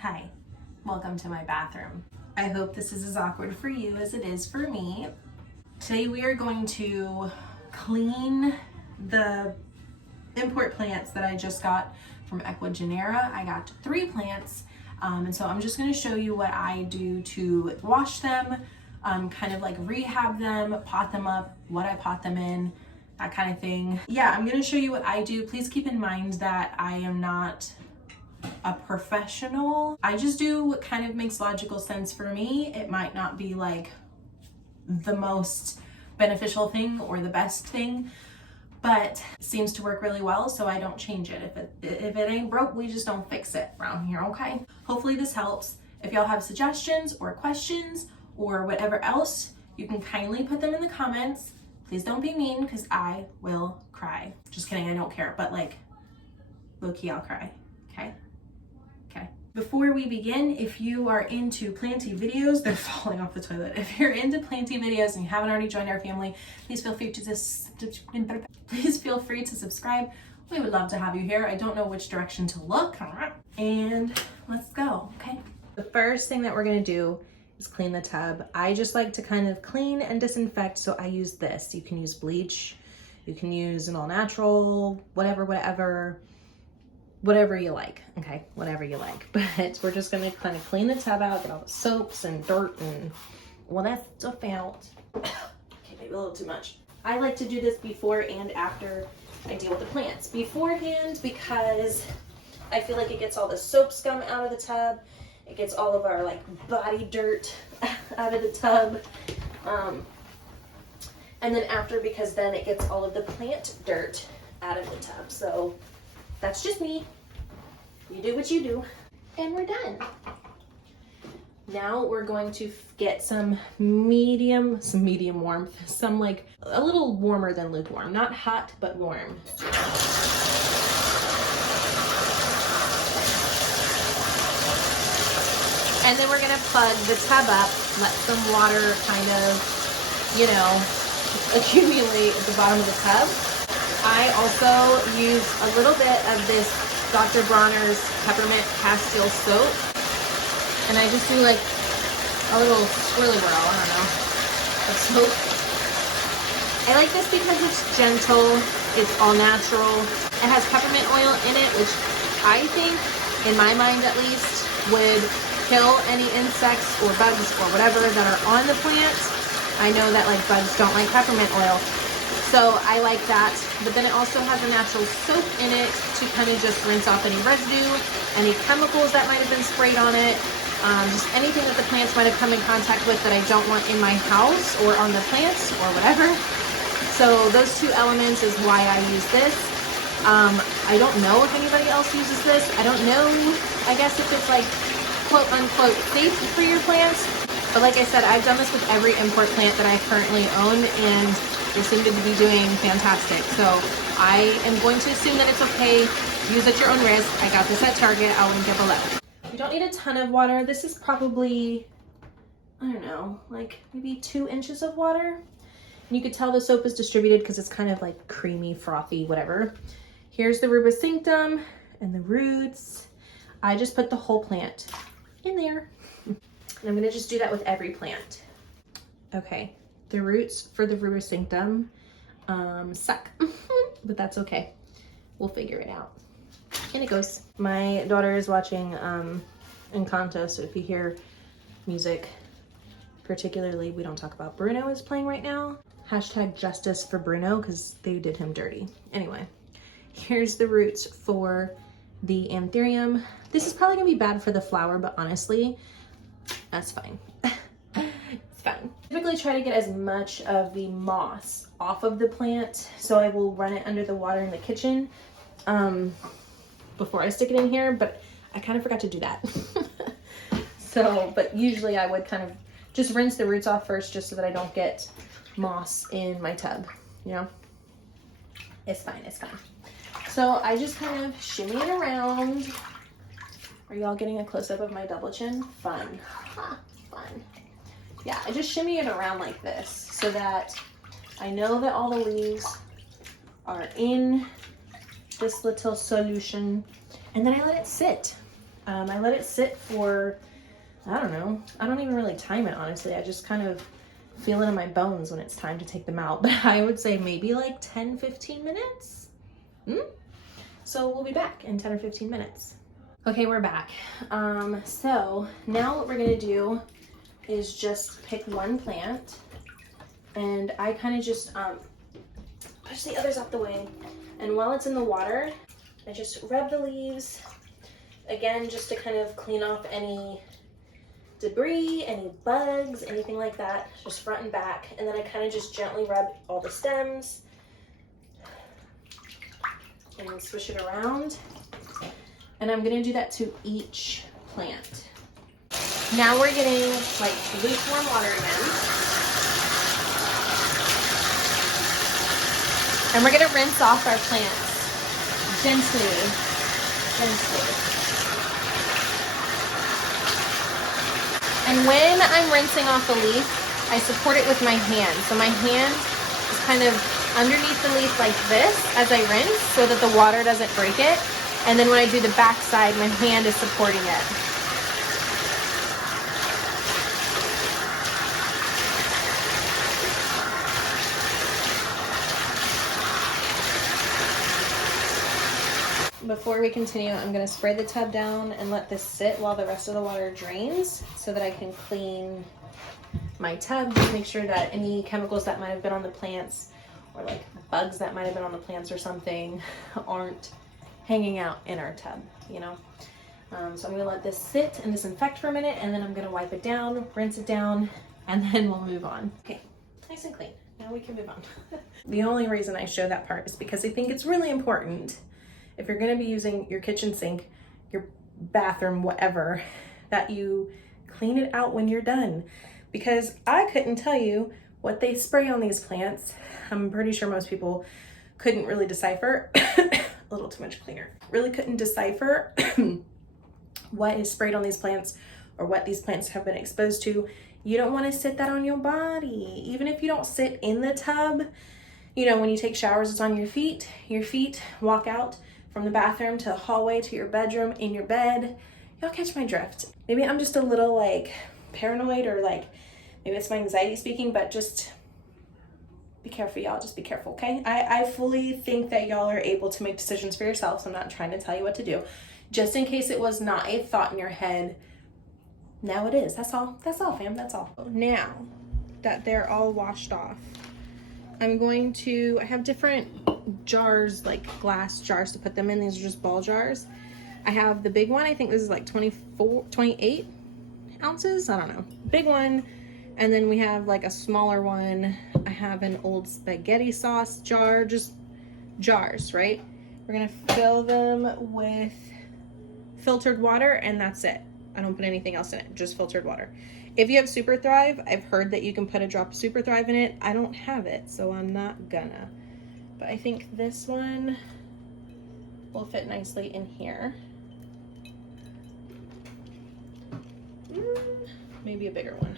Hi, welcome to my bathroom. I hope this is as awkward for you as it is for me. Today we are going to clean the import plants that I just got from Ecuagenera. I got 3 plants, and so I'm just going to show you what I do to wash them, kind of like rehab them, pot them up, what I pot them in, that kind of thing. Yeah, I'm going to show you what I do. Please keep in mind that I am not a professional. I just do what kind of makes logical sense for me. It might not be like the most beneficial thing or the best thing, but it seems to work really well, so I don't change it. If it ain't broke, we just don't fix it around here, okay? Hopefully this helps. If y'all have suggestions or questions or whatever else, you can kindly put them in the comments. Please don't be mean, because I will cry. Just kidding, I don't care, but like, low-key I'll cry, okay? Okay. Before we begin, if you are into planty videos, they're falling off the toilet. If you're into planty videos and you haven't already joined our family, please feel free to subscribe. We would love to have you here. I don't know which direction to look. And let's go, okay? The first thing that we're gonna do is clean the tub. I just like to kind of clean and disinfect, so I use this. You can use bleach, you can use an all natural, whatever you like, okay? Whatever you like. But we're just gonna kind of clean the tub out, get all the soaps and dirt and all that stuff out. Okay, maybe a little too much. I like to do this before and after I deal with the plants. Beforehand, because I feel like it gets all the soap scum out of the tub. It gets all of our like body dirt out of the tub. And then after, because then it gets all of the plant dirt out of the tub. So that's just me. You do what you do. And we're done. Now we're going to get some medium warmth, some like a little warmer than lukewarm, not hot, but warm. And then we're gonna plug the tub up, let some water kind of, accumulate at the bottom of the tub. I also use a little bit of this Dr. Bronner's Peppermint Castile soap. And I just do like a little swirly whirl, I don't know, of soap. I like this because it's gentle, it's all natural. It has peppermint oil in it, which I think, in my mind at least, would kill any insects or bugs or whatever that are on the plants. I know that like bugs don't like peppermint oil, so I like that. But then it also has a natural soap in it to kind of just rinse off any residue, any chemicals that might have been sprayed on it, just anything that the plants might have come in contact with that I don't want in my house or on the plants or whatever. So those 2 elements is why I use this. I don't know if anybody else uses this. I don't know, I guess if it's like quote unquote safe for your plants. But like I said, I've done this with every import plant that I currently own, and they seem to be doing fantastic. So I am going to assume that it's okay. Use at your own risk. I got this at Target. I'll link it below. You don't need a ton of water. This is probably, I don't know, like maybe 2 inches of water. And you could tell the soap is distributed because it's kind of like creamy, frothy, whatever. Here's the rubicinctum and the roots. I just put the whole plant in there. And I'm gonna just do that with every plant. Okay, the roots for the rubicinctum suck, but that's okay. We'll figure it out. And it goes. My daughter is watching Encanto, so if you hear music, particularly We Don't Talk About Bruno is playing right now. Hashtag justice for Bruno, because they did him dirty. Anyway, here's the roots for the antherium. This is probably gonna be bad for the flower, but honestly, that's fine. It's fine. Typically try to get as much of the moss off of the plant, so I will run it under the water in the kitchen before I stick it in here, but I kind of forgot to do that. So, but usually I would kind of just rinse the roots off first, just so that I don't get moss in my tub, It's fine, it's fine. So I just kind of shimmy it around. Are y'all getting a close-up of my double chin? Fun. Fun. Yeah, I just shimmy it around like this so that I know that all the leaves are in this little solution, and then I let it sit. I let it sit for, I don't know, I don't even really time it, honestly. I just kind of feel it in my bones when it's time to take them out. But I would say maybe like 10-15 minutes. So we'll be back in 10 or 15 minutes. Okay, we're back. So now what we're gonna do is just pick one plant, and I kind of just push the others out the way. And while it's in the water, I just rub the leaves, again, just to kind of clean off any debris, any bugs, anything like that, just front and back. And then I kind of just gently rub all the stems and swish it around. And I'm gonna do that to each plant. Now we're getting like lukewarm water again. And we're gonna rinse off our plants gently, gently. And when I'm rinsing off the leaf, I support it with my hand. So my hand is kind of underneath the leaf like this as I rinse so that the water doesn't break it. And then when I do the back side, my hand is supporting it. Before we continue, I'm going to spray the tub down and let this sit while the rest of the water drains so that I can clean my tub. Just make sure that any chemicals that might have been on the plants or like bugs that might have been on the plants or something aren't hanging out in our tub, you know. So I'm going to let this sit and disinfect for a minute, and then I'm going to wipe it down, rinse it down, and then we'll move on. Okay, nice and clean. Now we can move on. The only reason I show that part is because I think it's really important, if you're going to be using your kitchen sink, your bathroom, whatever, that you clean it out when you're done. Because I couldn't tell you what they spray on these plants. I'm pretty sure most people couldn't really decipher. A little too much cleaner. Really couldn't decipher what is sprayed on these plants or what these plants have been exposed to. You don't want to sit that on your body. Even if you don't sit in the tub, you know, when you take showers, it's on your feet walk out from the bathroom to the hallway to your bedroom, in your bed. Y'all catch my drift. Maybe I'm just a little like paranoid, or like maybe it's my anxiety speaking, but just be careful, y'all. Just be careful, okay? I fully think that y'all are able to make decisions for yourselves. I'm not trying to tell you what to do. Just in case it was not a thought in your head, now it is. That's all. That's all, fam. That's all. Now that they're all washed off, I'm going to, I have different jars, like glass jars to put them in. These are just ball jars. I have the big one. I think this is like 28 ounces. I don't know. Big one. And then we have like a smaller one. I have an old spaghetti sauce jar, just jars, right? We're gonna fill them with filtered water, and that's it. I don't put anything else in it, just filtered water. If you have Super Thrive, I've heard that you can put a drop of Super Thrive in it. I don't have it, so I'm not gonna. But I think this one will fit nicely in here. Maybe a bigger one.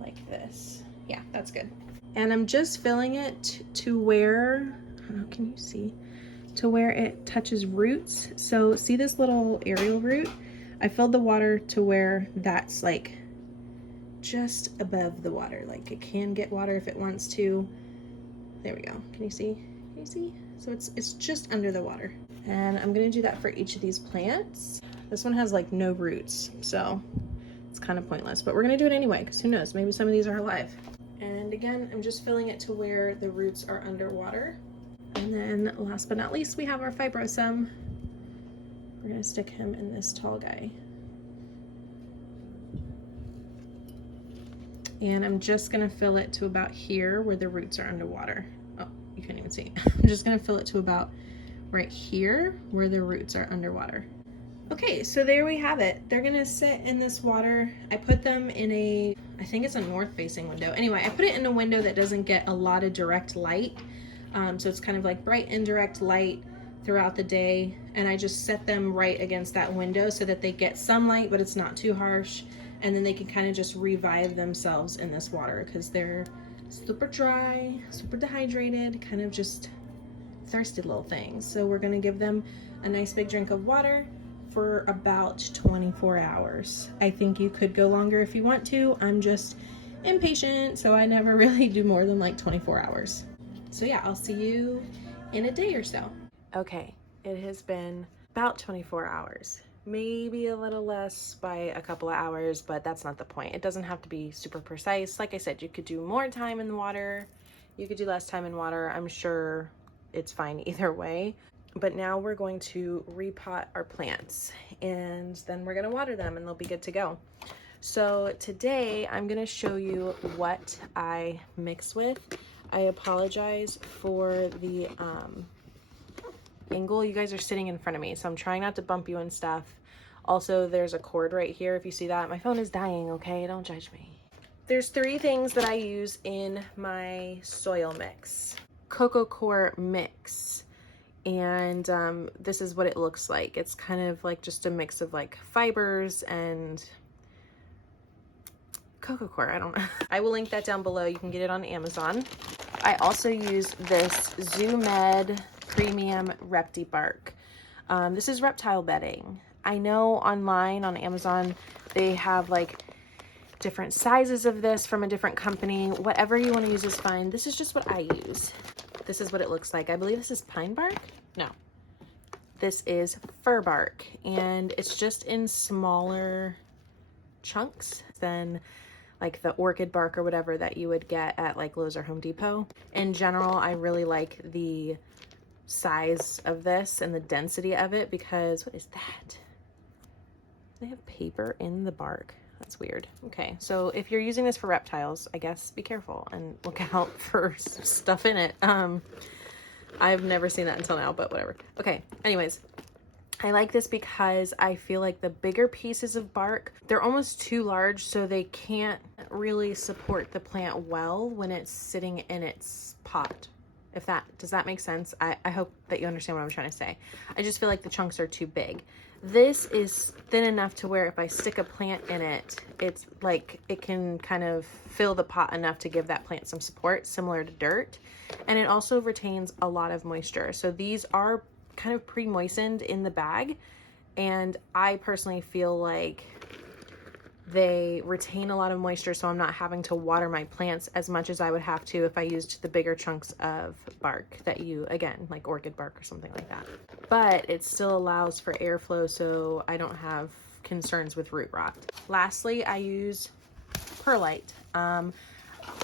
Like this. Yeah, that's good. And I'm just filling it to where, I don't know, can you see? To where it touches roots. So see this little aerial root? I filled the water to where that's like just above the water. Like it can get water if it wants to. There we go. Can you see? Can you see? So it's just under the water. And I'm gonna do that for each of these plants. This one has like no roots, so it's kind of pointless, but we're gonna do it anyway, because who knows, maybe some of these are alive. And again, I'm just filling it to where the roots are underwater. And then last but not least, we have our fibrosum. We're gonna stick him in this tall guy. And I'm just gonna fill it to about here where the roots are underwater. Oh, you can't even see. I'm just gonna fill it to about right here where the roots are underwater. Okay, so there we have it. They're gonna sit in this water. I put them in a, I think it's a north facing window. Anyway, I put it in a window that doesn't get a lot of direct light. So it's kind of like bright indirect light throughout the day. And I just set them right against that window so that they get some light, but it's not too harsh. And then they can kind of just revive themselves in this water because they're super dry, super dehydrated, kind of just thirsty little things. So we're gonna give them a nice big drink of water for about 24 hours. I think you could go longer if you want to. I'm just impatient, so I never really do more than like 24 hours. So yeah, I'll see you in a day or so. Okay, it has been about 24 hours. Maybe a little less by a couple of hours, but that's not the point. It doesn't have to be super precise. Like I said, you could do more time in the water. You could do less time in water. I'm sure it's fine either way. But now we're going to repot our plants, and then we're gonna water them and they'll be good to go. So today I'm gonna show you what I mix with. I apologize for the angle. You guys are sitting in front of me, so I'm trying not to bump you and stuff. Also, there's a cord right here. If you see that, my phone is dying, okay? Don't judge me. There's 3 things that I use in my soil mix. Cocoa Core mix. And this is what it looks like. It's kind of like just a mix of like fibers and cocoa core. I don't know. I will link that down below. You can get it on Amazon. I also use this Zoo Med Premium Repti Bark. This is reptile bedding. I know online on Amazon they have like different sizes of this from a different company. Whatever you want to use is fine. This is just what I use. This is what it looks like. I believe this is pine bark. No, this is fir bark, and it's just in smaller chunks than like the orchid bark or whatever that you would get at like Lowe's or Home Depot. In general, I really like the size of this and the density of it because, what is that? They have paper in the bark. That's weird. Okay, so if you're using this for reptiles, I guess be careful and look out for stuff in it. I've never seen that until now, but whatever. Okay, anyways, I like this because I feel like the bigger pieces of bark, they're almost too large, so they can't really support the plant well when it's sitting in its pot. Does that make sense? I hope that you understand what I'm trying to say. I just feel like the chunks are too big. This is thin enough to where if I stick a plant in it, it's like it can kind of fill the pot enough to give that plant some support, similar to dirt. And it also retains a lot of moisture. So these are kind of pre-moistened in the bag, and I personally feel like they retain a lot of moisture, so I'm not having to water my plants as much as I would have to if I used the bigger chunks of bark that you, again, like orchid bark or something like that. But it still allows for airflow, so I don't have concerns with root rot. Lastly, I use perlite.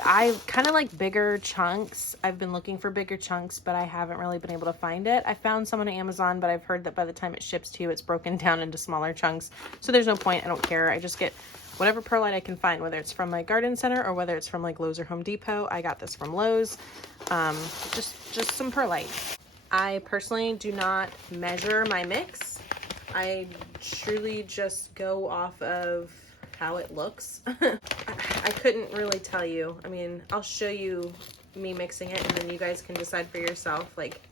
I kind of like bigger chunks. I've been looking for bigger chunks, but I haven't really been able to find it. I found some on Amazon, but I've heard that by the time it ships to you, it's broken down into smaller chunks. So there's no point. I don't care. I just get whatever perlite I can find, whether it's from my garden center or whether it's from like Lowe's or Home Depot. I got this from Lowe's. Just some perlite. I personally do not measure my mix. I truly just go off of how it looks. I couldn't really tell you. I mean, I'll show you me mixing it, and then you guys can decide for yourself like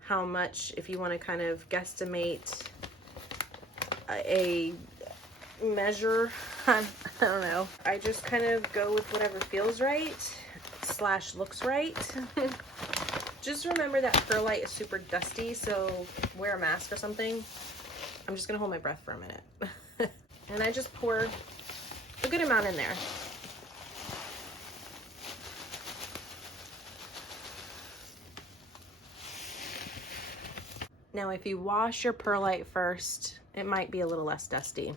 how much, if you want to kind of guesstimate a measure. I don't know. I just kind of go with whatever feels right / looks right. Just remember that perlite is super dusty, so wear a mask or something. I'm just gonna hold my breath for a minute. And I just pour a good amount in there. Now, if you wash your perlite first, it might be a little less dusty,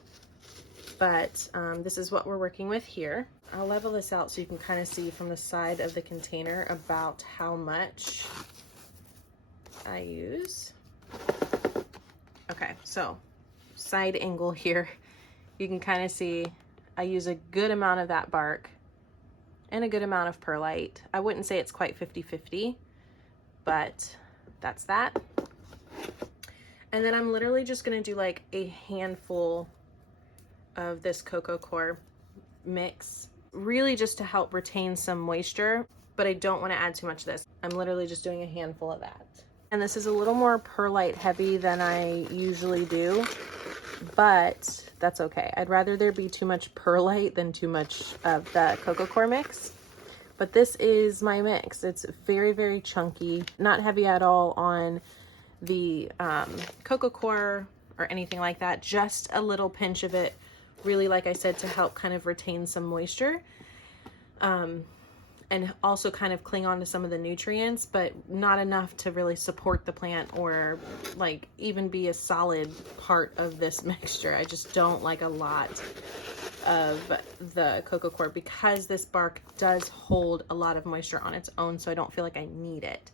but this is what we're working with here. I'll level this out so you can kind of see from the side of the container about how much I use. Okay, so side angle here, you can kind of see I use a good amount of that bark and a good amount of perlite. I wouldn't say it's quite 50-50, but that's that. And then I'm literally just gonna do like a handful of this cocoa core mix, really just to help retain some moisture, but I don't want to add too much of this. I'm literally just doing a handful of that. And this is a little more perlite heavy than I usually do, but that's okay. I'd rather there be too much perlite than too much of the cocoa core mix. But this is my mix. It's very, very chunky, not heavy at all on the coco coir or anything like that. Just a little pinch of it, really, like I said, to help kind of retain some moisture. And also kind of cling on to some of the nutrients, but not enough to really support the plant or like even be a solid part of this mixture. I just don't like a lot of the coco coir because this bark does hold a lot of moisture on its own, so I don't feel like I need it.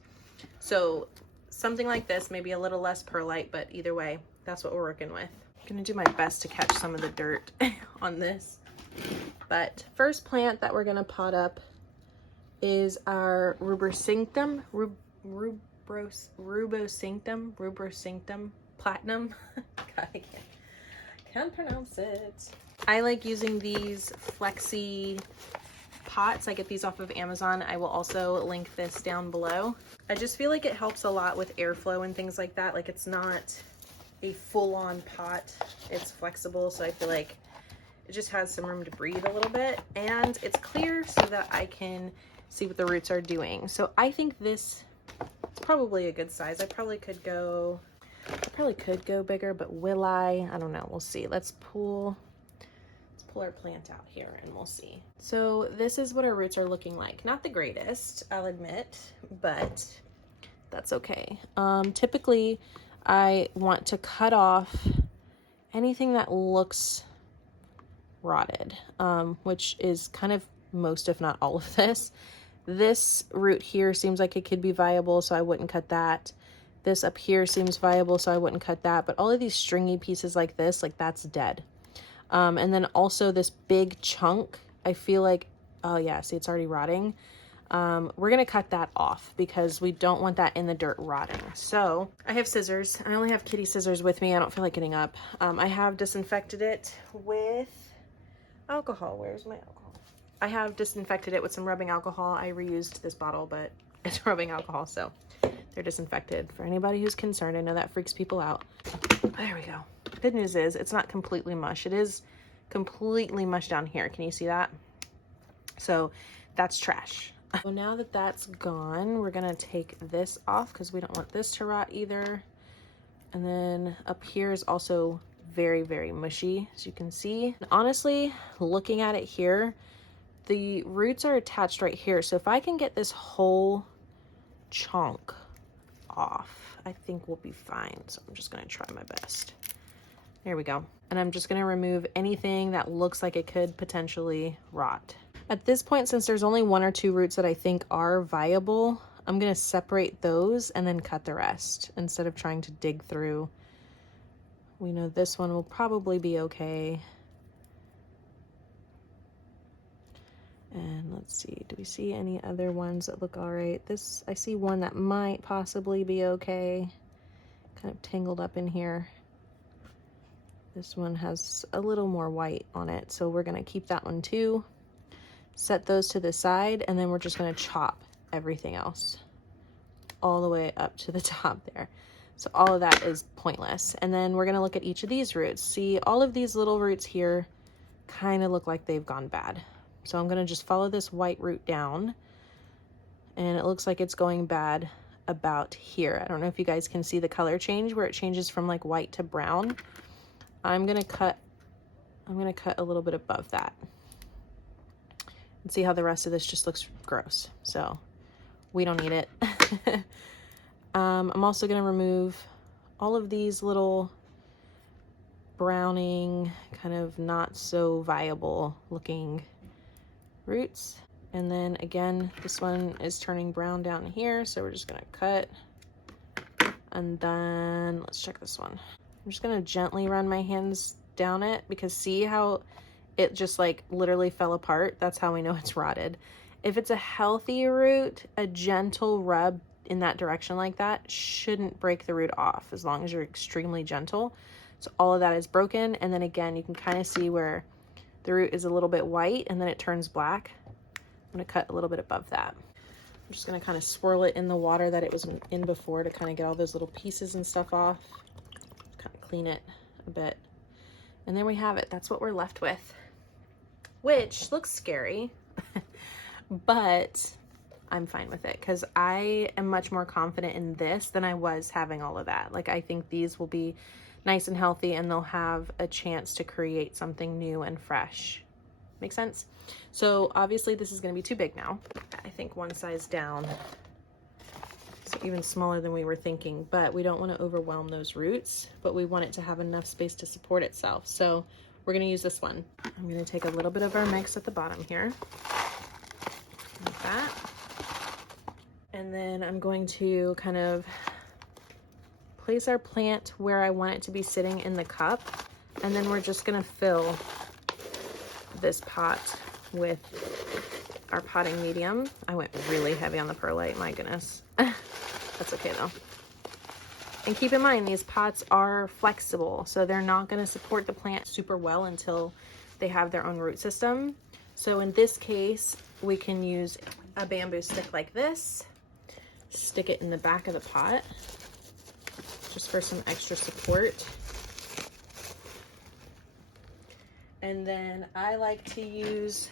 So something like this, maybe a little less perlite, but either way, that's what we're working with. I'm gonna do my best to catch some of the dirt on this. But first plant that we're gonna pot up is our rubrosynctum platinum. God, I can't pronounce it. I like using these flexi pots. I get these off of Amazon. I will also link this down below. I just feel like it helps a lot with airflow and things like that. Like, it's not a full-on pot, it's flexible, so I feel like it just has some room to breathe a little bit, and it's clear so that I can see what the roots are doing. So I think this is probably a good size. I probably could go bigger, but will I? I don't know. We'll see. Let's pull our plant out here and we'll see. So this is what our roots are looking like. Not the greatest, I'll admit, but that's okay. Typically I want to cut off anything that looks rotted, which is kind of most, if not all of this. This root here seems like it could be viable, so I wouldn't cut that. This up here seems viable, so I wouldn't cut that. But all of these stringy pieces like this, like that's dead. And then also this big chunk, I feel like, oh yeah, see, it's already rotting. We're gonna cut that off because we don't want that in the dirt rotting. So I have scissors. I only have kitty scissors with me. I don't feel like getting up. I have disinfected it with alcohol. Where's my alcohol? I have disinfected it with some rubbing alcohol. I reused this bottle, but it's rubbing alcohol, so they're disinfected. For anybody who's concerned, I know that freaks people out. There we go. Good news is it's not completely mush. It is completely mush down here. Can you see that? So that's trash. So now that that's gone, we're gonna take this off because we don't want this to rot either. And then up here is also very, very mushy, as you can see. And honestly, looking at it here, the roots are attached right here. So if I can get this whole chunk off, I think we'll be fine. So I'm just gonna try my best. There we go. And I'm just gonna remove anything that looks like it could potentially rot. At this point, since there's only 1 or 2 roots that I think are viable, I'm gonna separate those and then cut the rest instead of trying to dig through. We know this one will probably be okay. And let's see, do we see any other ones that look all right? This, I see one that might possibly be okay. Kind of tangled up in here. This one has a little more white on it, so we're gonna keep that one too. Set those to the side, and then we're just gonna chop everything else all the way up to the top there. So all of that is pointless. And then we're gonna look at each of these roots. See, all of these little roots here kind of look like they've gone bad. So I'm gonna just follow this white root down, and it looks like it's going bad about here. I don't know if you guys can see the color change where it changes from like white to brown. I'm gonna cut a little bit above that. And see how the rest of this just looks gross. So we don't need it. I'm also gonna remove all of these little browning, kind of not so viable looking roots. And then again, this one is turning brown down here, so we're just gonna cut. And then let's check this one. I'm just gonna gently run my hands down it, because see how it just like literally fell apart? That's how we know it's rotted. If it's a healthy root, a gentle rub in that direction like that shouldn't break the root off, as long as you're extremely gentle. So all of that is broken. And then again, you can kind of see where the root is a little bit white and then it turns black. I'm gonna cut a little bit above that. I'm just gonna kind of swirl it in the water that it was in before to kind of get all those little pieces and stuff off. Kind of clean it a bit. And there we have it. That's what we're left with, which looks scary. but I'm fine with it because I am much more confident in this than I was having all of that. Like, I think these will be nice and healthy and they'll have a chance to create something new and fresh. Make sense? So obviously this is going to be too big now. I think one size down. So even smaller than we were thinking, but we don't want to overwhelm those roots, but we want it to have enough space to support itself. So we're going to use this one. I'm going to take a little bit of our mix at the bottom here, like that. And then I'm going to kind of place our plant where I want it to be sitting in the cup. And then we're just going to fill this pot with our potting medium. I went really heavy on the perlite, my goodness. That's okay though. And keep in mind, these pots are flexible, so they're not going to support the plant super well until they have their own root system. So in this case, we can use a bamboo stick like this, stick it in the back of the pot, just for some extra support. And then I like to use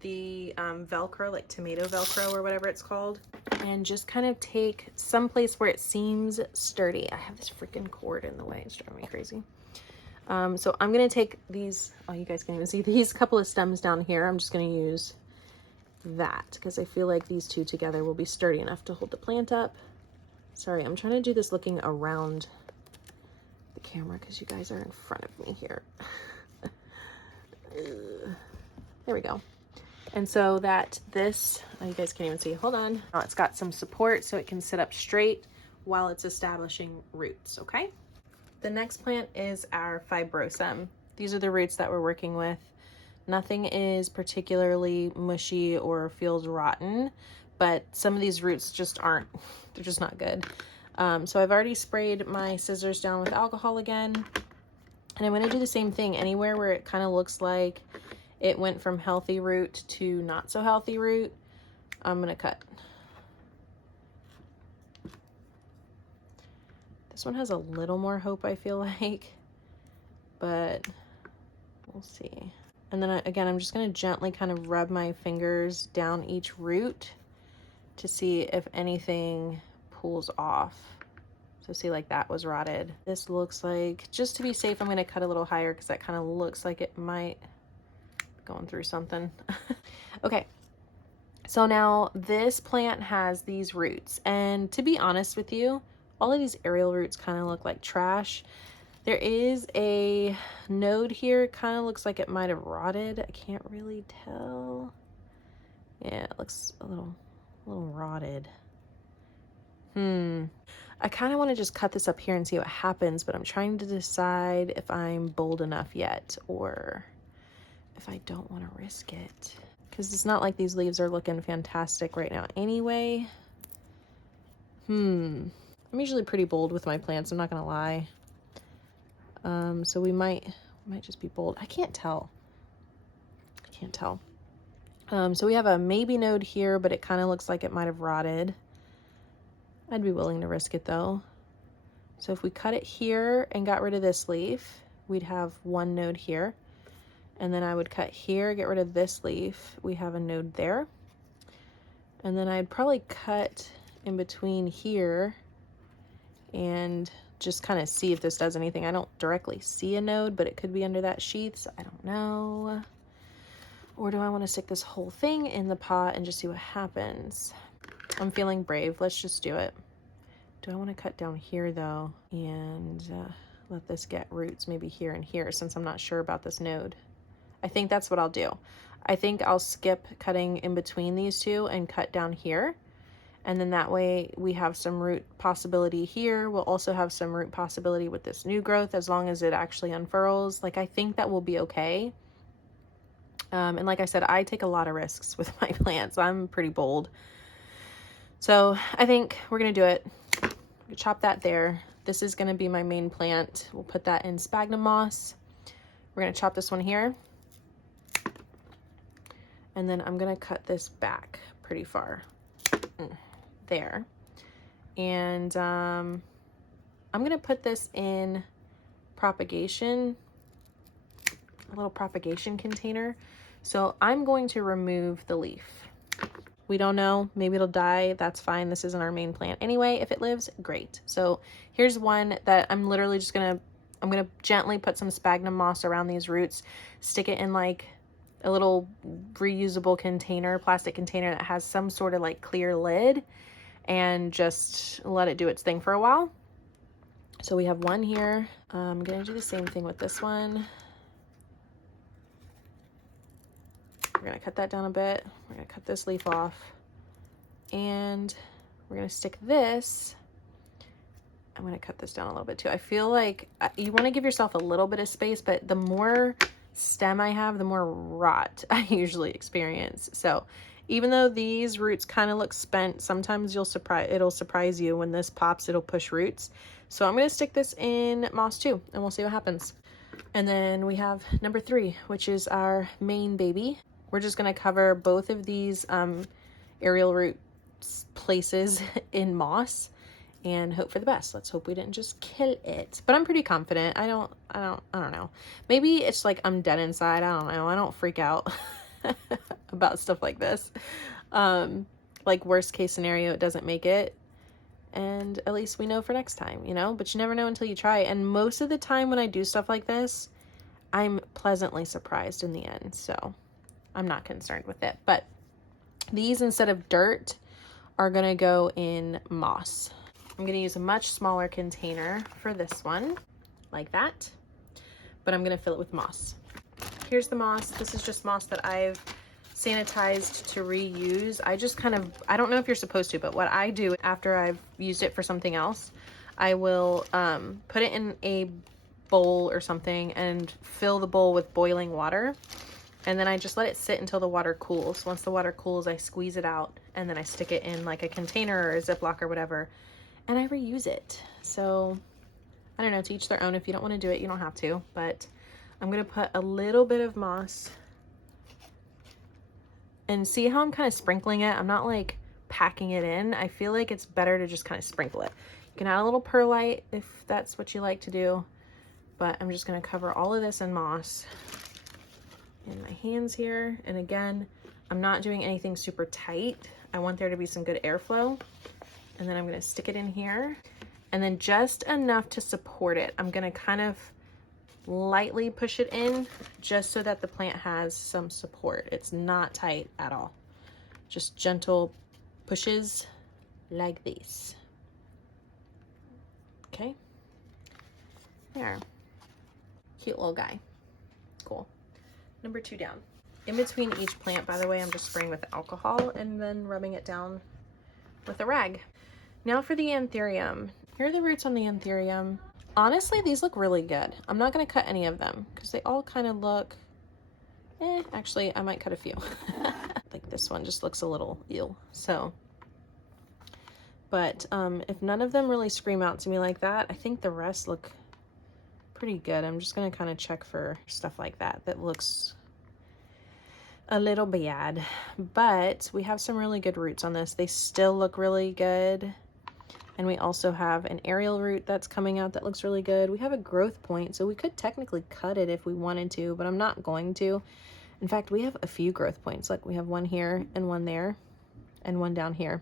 the Velcro, like tomato Velcro or whatever it's called, and just kind of take some place where it seems sturdy. I have this freaking cord in the way. It's driving me crazy. So I'm going to take these, oh, you guys can't even see these couple of stems down here. I'm just going to use that because I feel like these two together will be sturdy enough to hold the plant up. Sorry, I'm trying to do this looking around the camera because you guys are in front of me here. There we go. And so that this, oh, you guys can't even see, hold on. Oh, it's got some support so it can sit up straight while it's establishing roots, okay? The next plant is our fibrosum. These are the roots that we're working with. Nothing is particularly mushy or feels rotten, but some of these roots just aren't, they're just not good. So I've already sprayed my scissors down with alcohol again. And I'm going to do the same thing anywhere where it kind of looks like it went from healthy root to not so healthy root. I'm going to cut. This one has a little more hope, I feel like, but we'll see. And then again, I'm just going to gently kind of rub my fingers down each root to see if anything pulls off. So see, like that was rotted. This looks like, just to be safe, I'm going to cut a little higher because that kind of looks like it might be going through something. Okay. So now this plant has these roots, and to be honest with you, all of these aerial roots kind of look like trash. There is a node here. It kind of looks like it might have rotted. I can't really tell. Yeah, it looks a little rotted. I kind of want to just cut this up here and see what happens, but I'm trying to decide if I'm bold enough yet or if I don't want to risk it. Because it's not like these leaves are looking fantastic right now anyway. I'm usually pretty bold with my plants, I'm not going to lie. So we might just be bold. I can't tell. So we have a maybe node here, but it kind of looks like it might have rotted. I'd be willing to risk it though. So if we cut it here and got rid of this leaf, we'd have one node here. And then I would cut here, get rid of this leaf. We have a node there. And then I'd probably cut in between here and just kind of see if this does anything. I don't directly see a node, but it could be under that sheath, so I don't know. Or do I want to stick this whole thing in the pot and just see what happens? I'm feeling brave. Let's just do it. Do I want to cut down here though and let this get roots maybe here and here, since I'm not sure about this node? I think that's what I'll do. I think I'll skip cutting in between these two and cut down here. And then that way we have some root possibility here. We'll also have some root possibility with this new growth as long as it actually unfurls. Like, I think that will be okay. And like I said, I take a lot of risks with my plants. I'm pretty bold. So I think we're going to do it. We'll chop that there. This is going to be my main plant. We'll put that in sphagnum moss. We're going to chop this one here. And then I'm going to cut this back pretty far. There. And I'm going to put this in propagation, a little propagation container, So I'm going to remove the leaf. We don't know, maybe it'll die, that's fine. This isn't our main plant anyway. If it lives, great. So here's one that I'm literally just I'm gonna gently put some sphagnum moss around these roots, stick it in like a little reusable container, plastic container that has some sort of like clear lid, and just let it do its thing for a while. So we have one here. I'm gonna do the same thing with this one. We're gonna cut that down a bit. We're gonna cut this leaf off, and we're gonna stick this. I'm gonna cut this down a little bit too. I feel like you wanna give yourself a little bit of space, but the more stem I have, the more rot I usually experience. So even though these roots kind of look spent, sometimes it'll surprise you when this pops, it'll push roots. So I'm gonna stick this in moss too, and we'll see what happens. And then we have number 3, which is our main baby. We're just gonna cover both of these aerial root places in moss and hope for the best. Let's hope we didn't just kill it. But I'm pretty confident. I don't know. Maybe it's like I'm dead inside. I don't know. I don't freak out about stuff like this. Like worst case scenario, it doesn't make it. And at least we know for next time, you know? But you never know until you try. And most of the time when I do stuff like this, I'm pleasantly surprised in the end. So I'm not concerned with it. But these, instead of dirt, are gonna go in moss. I'm gonna use a much smaller container for this one, like that. But I'm gonna fill it with moss. Here's the moss. This is just moss that I've sanitized to reuse. I don't know if you're supposed to, but what I do after I've used it for something else, I will put it in a bowl or something and fill the bowl with boiling water. And then I just let it sit until the water cools. Once the water cools, I squeeze it out, and then I stick it in like a container or a Ziploc or whatever, and I reuse it. So I don't know, to each their own. If you don't want to do it, you don't have to, but I'm gonna put a little bit of moss, and see how I'm kind of sprinkling it. I'm not like packing it in. I feel like it's better to just kind of sprinkle it. You can add a little perlite if that's what you like to do, but I'm just gonna cover all of this in moss in my hands here. And again, I'm not doing anything super tight. I want there to be some good airflow. And then I'm gonna stick it in here, and then just enough to support it. I'm gonna kind of lightly push it in just so that the plant has some support. It's not tight at all. Just gentle pushes like this. Okay. There. Cute little guy. Cool. Number 2 down. In between each plant, by the way, I'm just spraying with alcohol and then rubbing it down with a rag. Now for the antherium. Here are the roots on the antherium. Honestly, these look really good. I'm not going to cut any of them because they all kind of look, actually, I might cut a few. Like this one just looks a little ill. So, but if none of them really scream out to me like that, I think the rest look pretty good. I'm just going to kind of check for stuff like that looks a little bad. But we have some really good roots on this. They still look really good. And we also have an aerial root that's coming out that looks really good. We have a growth point, so we could technically cut it if we wanted to, but I'm not going to. In fact, we have a few growth points. Like we have one here and one there and one down here.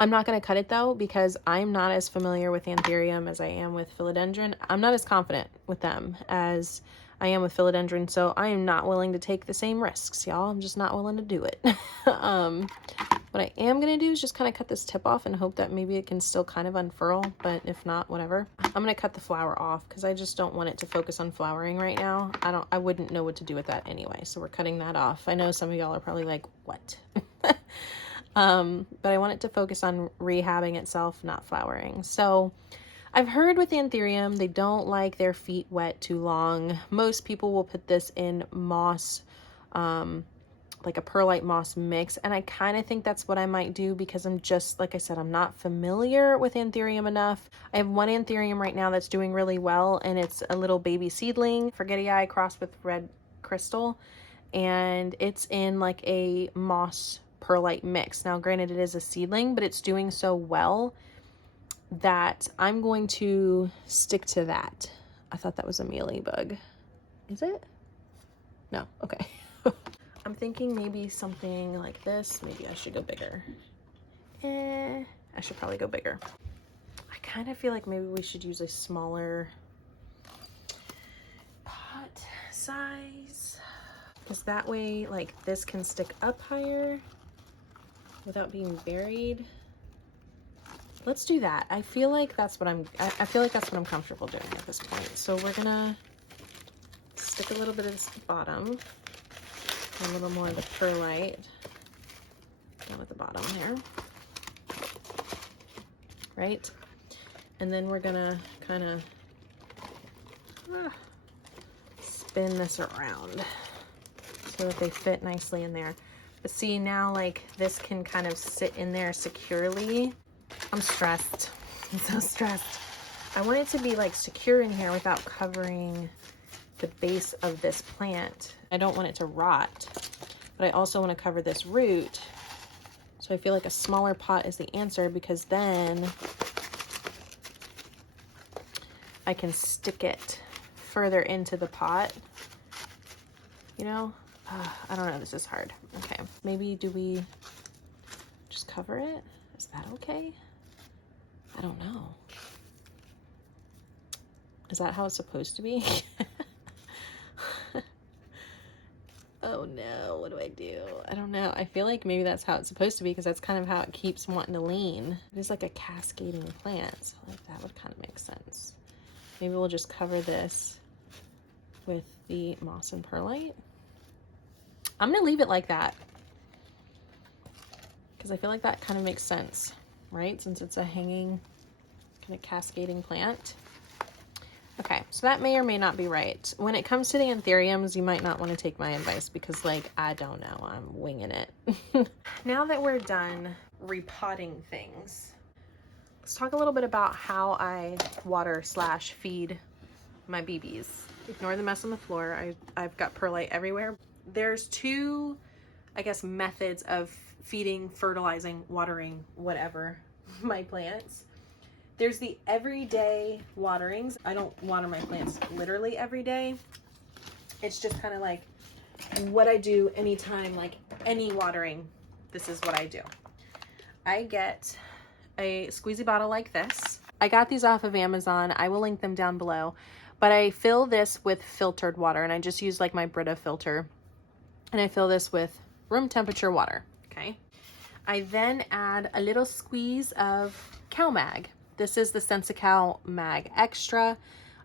I'm not going to cut it though, because I'm not as familiar with anthurium as I am with philodendron. I'm not as confident with them as I am with philodendron, so I am not willing to take the same risks, y'all. I'm just not willing to do it. What I am going to do is just kind of cut this tip off and hope that maybe it can still kind of unfurl, but if not, whatever. I'm going to cut the flower off because I just don't want it to focus on flowering right now. I wouldn't know what to do with that anyway, so we're cutting that off. I know some of y'all are probably like, what? But I want it to focus on rehabbing itself, not flowering. So I've heard with anthurium, they don't like their feet wet too long. Most people will put this in moss, like a perlite moss mix, and I kind of think that's what I might do because I'm just, like I said, I'm not familiar with anthurium enough. I have one anthurium right now that's doing really well, and it's a little baby seedling, forgetti crossed with red crystal, and it's in like a moss perlite mix. Now granted, it is a seedling, but it's doing so well that I'm going to stick to that. I thought that was a mealy bug. Is it? No. Okay. I'm thinking maybe something like this. Maybe I should go bigger. I should probably go bigger. I kind of feel like maybe we should use a smaller pot size, because that way like this can stick up higher without being buried. Let's do that. I feel like that's what I feel like that's what I'm comfortable doing at this point. So we're gonna stick a little bit of this bottom, a little more of the perlite down at the bottom there, right? And then we're gonna kind of spin this around so that they fit nicely in there. But see, now like this can kind of sit in there securely. I'm stressed. I'm so stressed. I want it to be like secure in here without covering the base of this plant. I don't want it to rot, but I also want to cover this root. So I feel like a smaller pot is the answer, because then I can stick it further into the pot. You know, I don't know, this is hard. Okay, maybe do we just cover it? Is that okay? I don't know. Is that how it's supposed to be? Oh no, what do I do? I don't know. I feel like maybe that's how it's supposed to be, because that's kind of how it keeps wanting to lean. It is like a cascading plant, so like that would kind of make sense. Maybe we'll just cover this with the moss and perlite. I'm gonna leave it like that, because I feel like that kind of makes sense, right? Since it's a hanging, kind of cascading plant. Okay, so that may or may not be right. When it comes to the anthuriums, you might not want to take my advice, because like, I don't know, I'm winging it. Now that we're done repotting things, let's talk a little bit about how I water / feed my BBs. Ignore the mess on the floor. I've got perlite everywhere. There's two, I guess, methods of feeding, fertilizing, watering, whatever, my plants. There's the everyday waterings. I don't water my plants literally every day. It's just kind of like what I do anytime, like any watering, this is what I do. I get a squeezy bottle like this. I got these off of Amazon. I will link them down below. But I fill this with filtered water, and I just use like my Brita filter. And I fill this with room temperature water, okay? I then add a little squeeze of cow mag. This is the Sensical Mag Extra.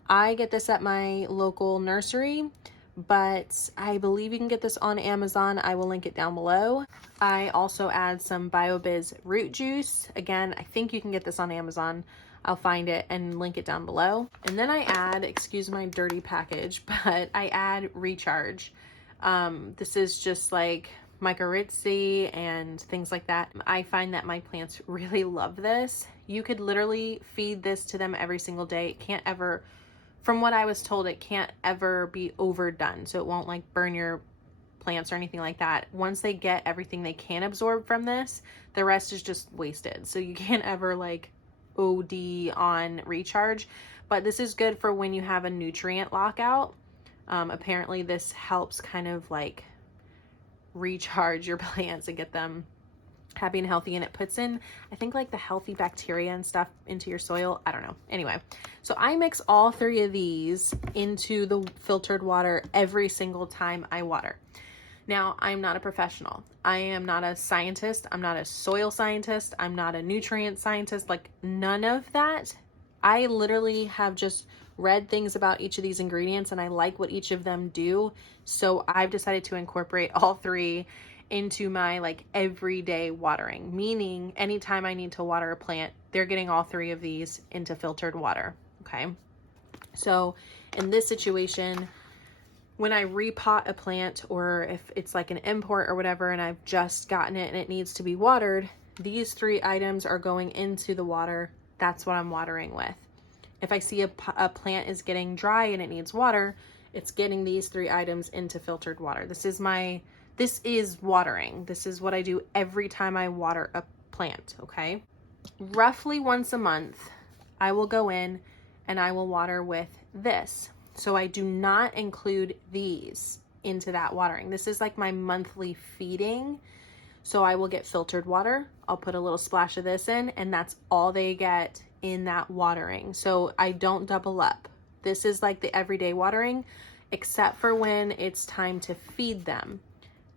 I get this at my local nursery, but I believe you can get this on Amazon. I will link it down below. I also add some BioBiz root juice. Again, I think you can get this on Amazon. I'll find it and link it down below. And then I add, excuse my dirty package, but I add Recharge. This is just like mycorrhizae and things like that. I find that my plants really love this. You could literally feed this to them every single day. It can't ever, from what I was told, it can't ever be overdone. So it won't like burn your plants or anything like that. Once they get everything they can absorb from this, the rest is just wasted. So you can't ever like OD on Recharge, but this is good for when you have a nutrient lockout. Apparently this helps kind of like recharge your plants and get them happy and healthy, and it puts in, I think, like the healthy bacteria and stuff into your soil. I don't know. Anyway, so I mix all three of these into the filtered water every single time I water. Now, I'm not a professional. I am not a scientist. I'm not a soil scientist. I'm not a nutrient scientist, like none of that. I literally have just read things about each of these ingredients, and I like what each of them do. So I've decided to incorporate all three into my like everyday watering, meaning anytime I need to water a plant, they're getting all three of these into filtered water. Okay. So in this situation, when I repot a plant, or if it's like an import or whatever, and I've just gotten it and it needs to be watered, these three items are going into the water. That's what I'm watering with. If I see a plant is getting dry and it needs water, it's getting these three items into filtered water. This is watering. This is what I do every time I water a plant, okay? Roughly once a month, I will go in and I will water with this. So I do not include these into that watering. This is like my monthly feeding. So I will get filtered water. I'll put a little splash of this in, and that's all they get in that watering. So I don't double up. This is like the everyday watering, except for when it's time to feed them.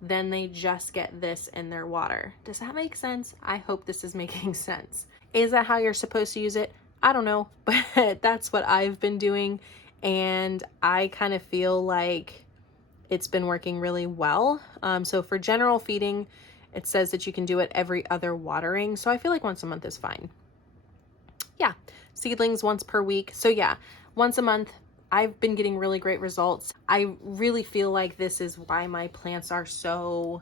Then they just get this in their water. Does that make sense? I hope this is making sense. Is that how you're supposed to use it? I don't know, but that's what I've been doing. And I kind of feel like it's been working really well. So for general feeding, it says that you can do it every other watering. So I feel like once a month is fine. Yeah, seedlings once per week. So yeah, once a month. I've been getting really great results. I really feel like this is why my plants are so,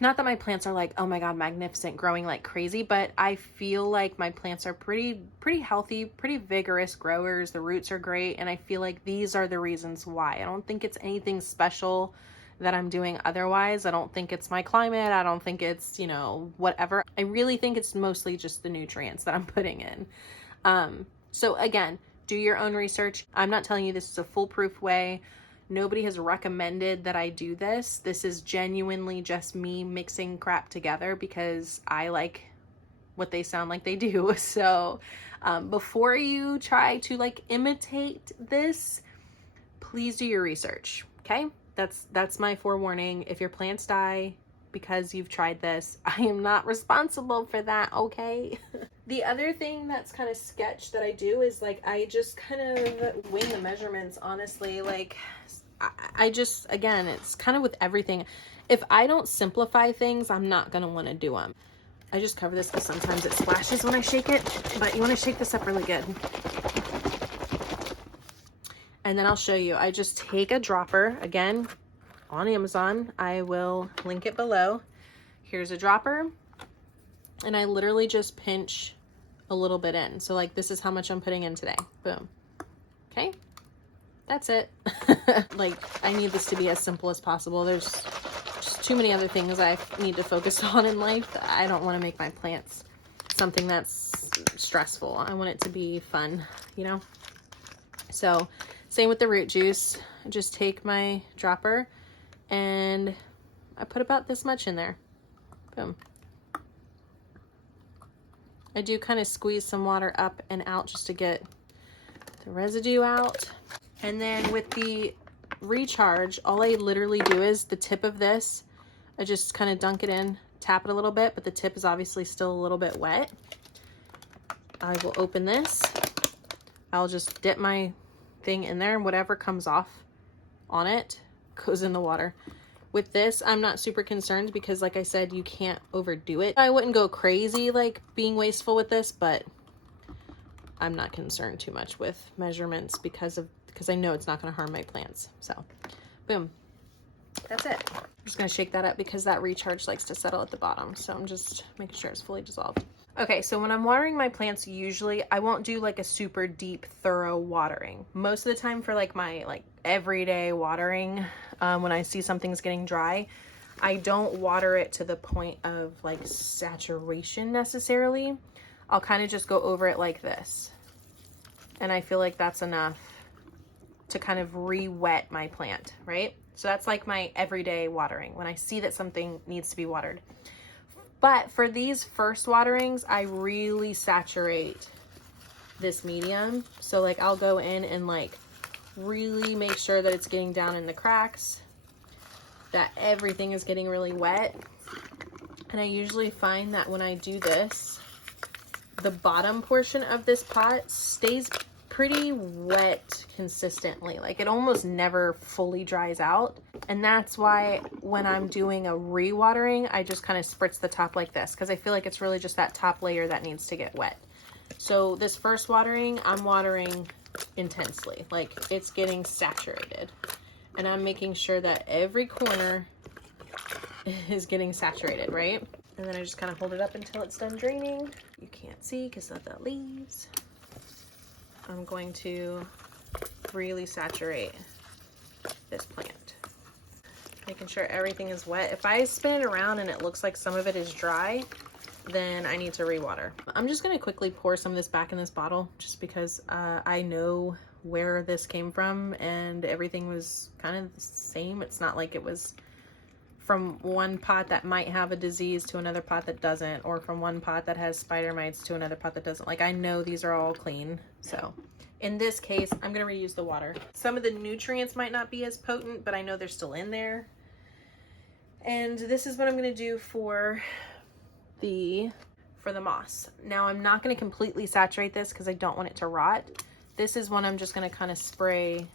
not that my plants are like, oh my God, magnificent, growing like crazy, but I feel like my plants are pretty healthy, pretty vigorous growers. The roots are great. And I feel like these are the reasons why. I don't think it's anything special that I'm doing otherwise. I don't think it's my climate. I don't think it's, you know, whatever. I really think it's mostly just the nutrients that I'm putting in. So again, do your own research. I'm not telling you this is a foolproof way. Nobody has recommended that I do this. This is genuinely just me mixing crap together because I like what they sound like they do. So before you try to like imitate this, please do your research, okay? That's my forewarning. If your plants die because you've tried this, I am not responsible for that, okay? The other thing that's kind of sketch that I do is like, I just kind of wing the measurements, honestly. Like, I just, again, it's kind of with everything. If I don't simplify things, I'm not going to want to do them. I just cover this because sometimes it splashes when I shake it, but you want to shake this up really good. And then I'll show you. I just take a dropper, again, on Amazon. I will link it below. Here's a dropper. And I literally just pinch a little bit in. So like, this is how much I'm putting in today. Boom. Okay. That's it. Like, I need this to be as simple as possible. There's just too many other things I need to focus on in life. I don't want to make my plants something that's stressful. I want it to be fun, you know? So same with the root juice. I just take my dropper and I put about this much in there. Boom. I do kind of squeeze some water up and out just to get the residue out. And then with the recharge, all I literally do is the tip of this, I just kind of dunk it in, tap it a little bit, but the tip is obviously still a little bit wet. I will open this. I'll just dip my thing in there and whatever comes off on it goes in the water. With this, I'm not super concerned because like I said, you can't overdo it. I wouldn't go crazy like being wasteful with this, but I'm not concerned too much with measurements because I know it's not going to harm my plants. So boom, that's it. I'm just going to shake that up because that recharge likes to settle at the bottom. So I'm just making sure it's fully dissolved. Okay, so when I'm watering my plants, usually I won't do like a super deep, thorough watering. Most of the time for like my everyday watering, when I see something's getting dry, I don't water it to the point of like saturation necessarily. I'll kind of just go over it like this. And I feel like that's enough to kind of re-wet my plant, right? So that's like my everyday watering when I see that something needs to be watered. But for these first waterings, I really saturate this medium. So like I'll go in and like really make sure that it's getting down in the cracks, that everything is getting really wet. And I usually find that when I do this, the bottom portion of this pot stays pretty wet consistently. Like it almost never fully dries out. And that's why when I'm doing a re-watering, I just kind of spritz the top like this because I feel like it's really just that top layer that needs to get wet. So this first watering, I'm watering intensely, like it's getting saturated. And I'm making sure that every corner is getting saturated, right? And then I just kind of hold it up until it's done draining. You can't see because of the leaves. I'm going to really saturate this plant, making sure everything is wet. If I spin it around and it looks like some of it is dry, then I need to rewater. I'm just going to quickly pour some of this back in this bottle just because I know where this came from, and everything was kind of the same. It's not like it was from one pot that might have a disease to another pot that doesn't, or from one pot that has spider mites to another pot that doesn't. Like, I know these are all clean. So in this case, I'm going to reuse the water. Some of the nutrients might not be as potent, but I know they're still in there. And this is what I'm going to do for the moss. Now, I'm not going to completely saturate this because I don't want it to rot. This is one I'm just going to kind of spray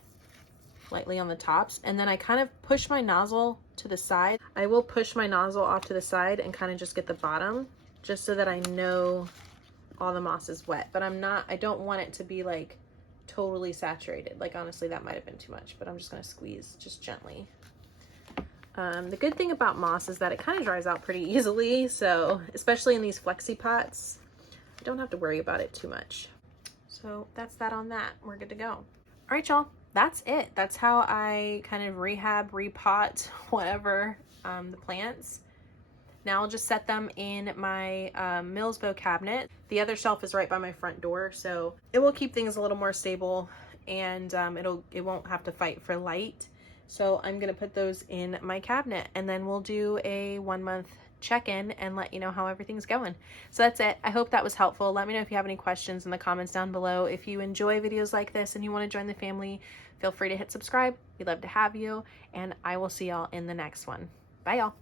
lightly on the tops, and then I kind of push my nozzle to the side. I will push my nozzle off to the side and kind of just get the bottom, just so that I know all the moss is wet. But I don't want it to be like totally saturated. Like, honestly, that might have been too much, but I'm just going to squeeze just gently. The good thing about moss is that it kind of dries out pretty easily, so especially in these flexi pots, I don't have to worry about it too much. So that's that on that. We're good to go. All right, y'all. That's it. That's how I kind of rehab, repot, whatever, the plants. Now I'll just set them in my Millsbow cabinet. The other shelf is right by my front door, so it will keep things a little more stable, and it won't have to fight for light. So I'm gonna put those in my cabinet, and then we'll do a 1-month check-in and let you know how everything's going. So that's it. I hope that was helpful. Let me know if you have any questions in the comments down below. If you enjoy videos like this and you want to join the family, feel free to hit subscribe. We'd love to have you, and I will see y'all in the next one. Bye, y'all.